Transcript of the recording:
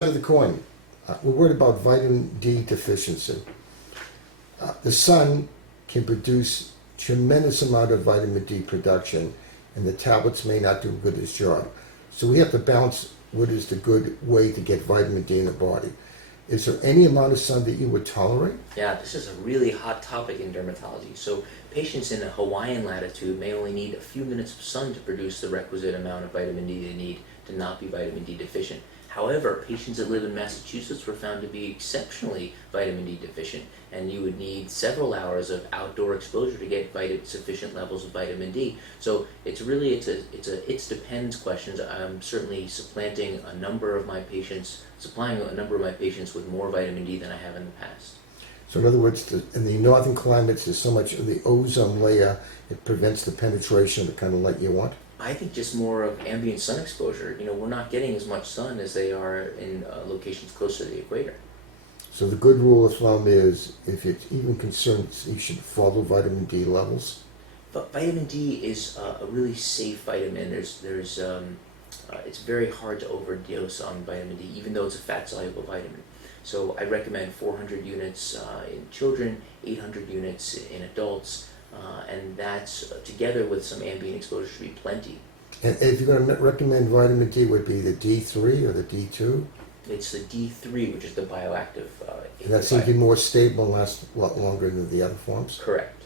Side of the coin, we're worried about vitamin D deficiency. The sun can produce tremendous amount of vitamin D production, and the tablets may not do a good its job. So we have to balance what is the good way to get vitamin D in the body. Is there any amount of sun that you would tolerate? Yeah, this is a really hot topic in dermatology. So patients in a Hawaiian latitude may only need a few minutes of sun to produce the requisite amount of vitamin D they need to not be vitamin D deficient. However, patients that live in Massachusetts were found to be exceptionally vitamin D deficient, and you would need several hours of outdoor exposure to get sufficient levels of vitamin D. So it's a depends question. I'm certainly supplying a number of my patients with more vitamin D than I have in the past. So in other words, in the northern climates, there's so much of the ozone layer, it prevents the penetration of the kind of light you want? I think just more of ambient sun exposure. We're not getting as much sun as they are in locations close to the equator. So the good rule of thumb is, if it's even concerned, you should follow vitamin D levels. But vitamin D is a really safe vitamin. It's very hard to overdose on vitamin D, even though it's a fat-soluble vitamin. So I recommend 400 units in children, 800 units in adults, and that's together with some ambient exposure should be plenty. And if you're going to recommend vitamin D, would it be the D3 or the D2? It's the D3, which is the bioactive. And that seems to be more stable and lasts a lot longer than the other forms? Correct.